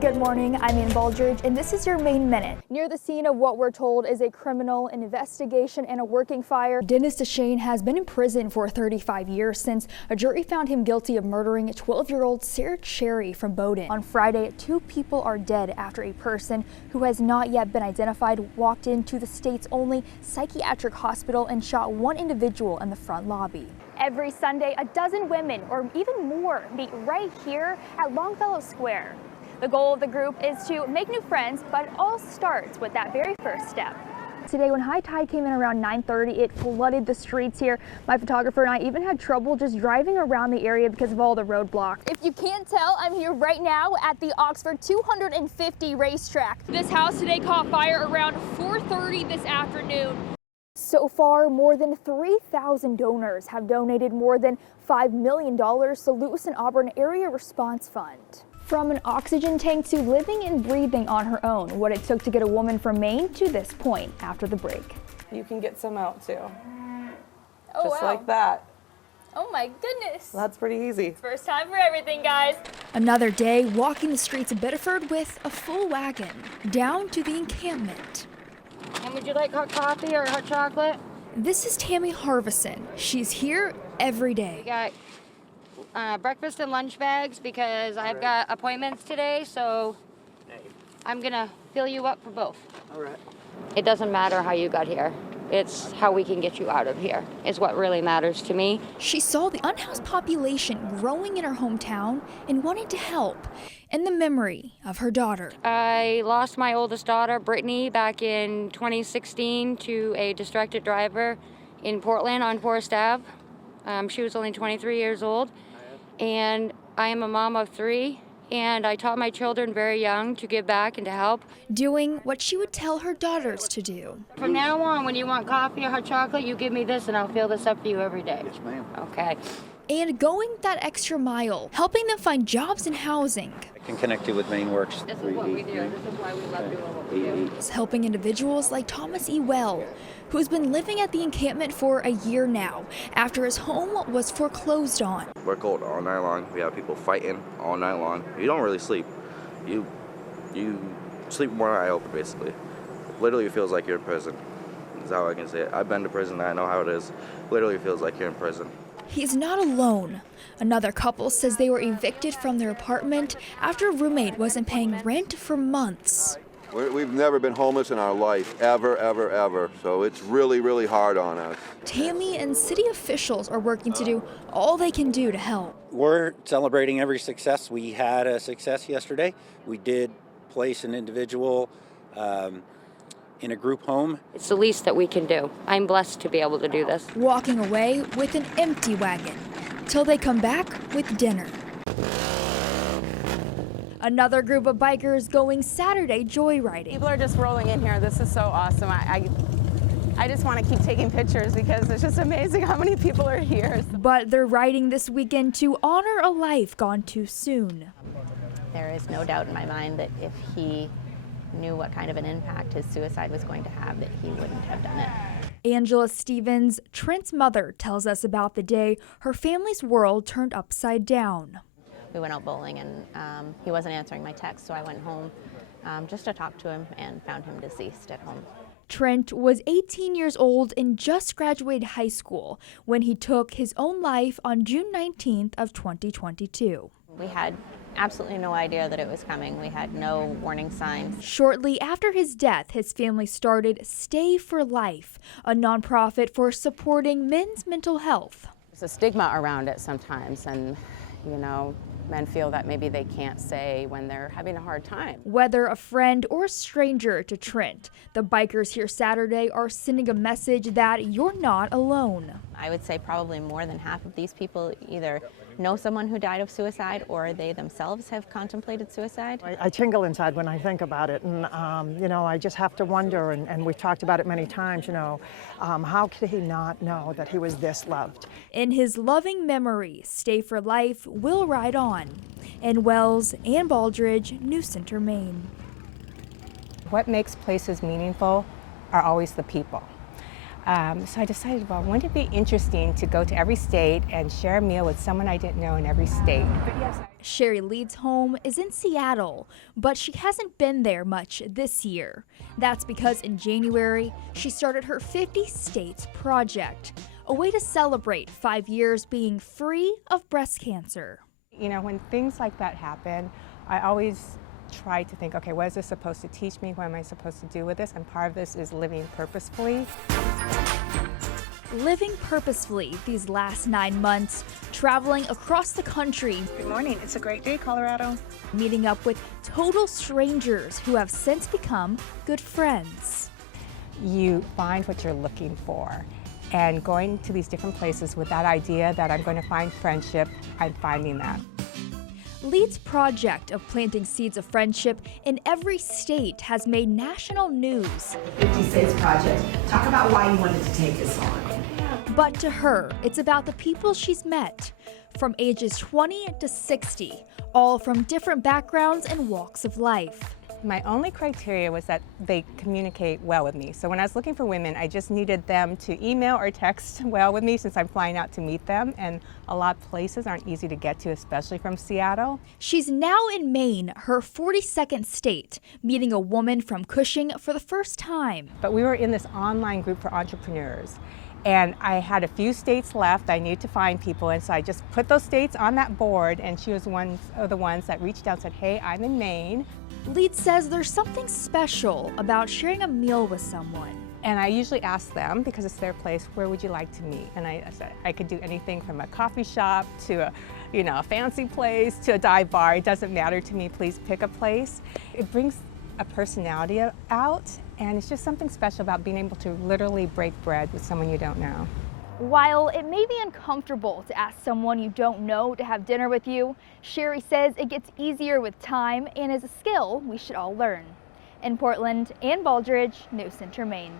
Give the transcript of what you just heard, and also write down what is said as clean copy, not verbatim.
Good morning, I'm in Baldridge, and this is your Maine Minute. Near the scene of what we're told is a criminal investigation and a working fire, Dennis DeShane has been in prison for 35 years since a jury found him guilty of murdering 12-year-old Sarah Cherry from Bowdoin. On Friday, 2 people are dead after a person who has not yet been identified walked into the state's only psychiatric hospital and shot one individual in the front lobby. Every Sunday, a dozen women, or even more, meet right here at Longfellow Square. The goal of the group is to make new friends, but it all starts with that very first step. Today, when high tide came in around 9:30, it flooded the streets here. My photographer and I even had trouble just driving around the area because of all the roadblocks. If you can't tell, I'm here right now at the Oxford 250 racetrack. This house today caught fire around 4:30 this afternoon. So far, more than 3,000 donors have donated more than $5 million to Lewis and Auburn Area Response Fund. From an oxygen tank to living and breathing on her own, what it took to get a woman from Maine to this point after the break. You can get some out too. Oh, just wow. like that. Oh my goodness. Well, that's pretty easy. First time for everything, guys. Another day walking the streets of Biddeford with a full wagon down to the encampment. And would you like hot coffee or hot chocolate? This is Tammy Harvison. She's here every day. We got breakfast and lunch bags because I've got appointments today, so I'm gonna fill you up for both. All right. It doesn't matter how you got here. It's how we can get you out of here is what really matters to me. She saw the unhoused population growing in her hometown and wanted to help in the memory of her daughter. I lost my oldest daughter, Brittany, back in 2016 to a distracted driver in Portland on Forest Ave. She was only 23 years old. And I am a mom of 3, and I taught my children very young to give back and to help. Doing what she would tell her daughters to do. From now on, when you want coffee or hot chocolate, you give me this and I'll fill this up for you every day. Yes, ma'am. Okay. And going that extra mile, helping them find jobs and housing. I can connect you with MaineWorks. This is what we do. This is why we love doing what we do. Is helping individuals like Thomas E. Well, who's been living at the encampment for a year now after his home was foreclosed on. We're cold all night long. We have people fighting all night long. You don't really sleep. You sleep with one eye open, basically. Literally, it feels like you're in prison. That's how I can say it. I've been to prison. I know how it is. Literally feels like you're in prison. He's not alone. Another couple says they were evicted from their apartment after a roommate wasn't paying rent for months. We've never been homeless in our life, ever, ever, ever. So it's really, really hard on us. Tammy and city officials are working to do all they can do to help. We're celebrating every success. We had a success yesterday. We did place an individual in a group home. It's the least that we can do. I'm blessed to be able to do this. Walking away with an empty wagon till they come back with dinner. Another group of bikers going Saturday joyriding. People are just rolling in here. This is so awesome. I just want to keep taking pictures because it's just amazing how many people are here. But they're riding this weekend to honor a life gone too soon. There is no doubt in my mind that if he knew what kind of an impact his suicide was going to have, that he wouldn't have done it. Angela Stevens, Trent's mother, tells us about the day her family's world turned upside down. We went out bowling and he wasn't answering my text, so I went home just to talk to him and found him deceased at home. Trent was 18 years old and just graduated high school when he took his own life on June 19th of 2022. We had absolutely no idea that it was coming. We had no warning signs. Shortly after his death, his family started Stay for Life, a nonprofit for supporting men's mental health. There's a stigma around it sometimes, and you know, men feel that maybe they can't say when they're having a hard time. Whether a friend or stranger to Trent, the bikers here Saturday are sending a message that you're not alone. I would say probably more than half of these people either know someone who died of suicide or they themselves have contemplated suicide. I tingle inside when I think about it, and you know, I just have to wonder, and we've talked about it many times, you know, how could he not know that he was this loved? In his loving memory, Stay for Life will ride on. In Wells and Baldridge, New Center, Maine. What makes places meaningful are always the people. So I decided, well, wouldn't it be interesting to go to every state and share a meal with someone I didn't know in every state? Sherry Leeds' home is in Seattle, but she hasn't been there much this year. That's because in January, she started her 50 States project, a way to celebrate 5 years being free of breast cancer. You know, when things like that happen, I always try to think, okay, what is this supposed to teach me? What am I supposed to do with this? And part of this is living purposefully. Living purposefully these last 9 months, traveling across the country. Good morning. It's a great day, Colorado. Meeting up with total strangers who have since become good friends. You find what you're looking for. And going to these different places with that idea that I'm going to find friendship, I'm finding that. Leeds' project of planting seeds of friendship in every state has made national news. 50 States Project. Talk about why you wanted to take this on. But to her, it's about the people she's met, from ages 20 to 60, all from different backgrounds and walks of life. My only criteria was that they communicate well with me. So when I was looking for women, I just needed them to email or text well with me since I'm flying out to meet them, and a lot of places aren't easy to get to, especially from Seattle. She's now in Maine, her 42nd state, meeting a woman from Cushing for the first time. But we were in this online group for entrepreneurs, and I had a few states left. I needed to find people, and so I just put those states on that board, and she was one of the ones that reached out and said, hey, I'm in Maine. Leeds says there's something special about sharing a meal with someone. And I usually ask them, because it's their place, where would you like to meet? And I said I could do anything from a coffee shop to a fancy place to a dive bar. It doesn't matter to me. Please pick a place. It brings a personality out, and it's just something special about being able to literally break bread with someone you don't know. While it may be uncomfortable to ask someone you don't know to have dinner with you, Sherry says it gets easier with time and is a skill we should all learn. In Portland and Baldridge, News Center, Maine.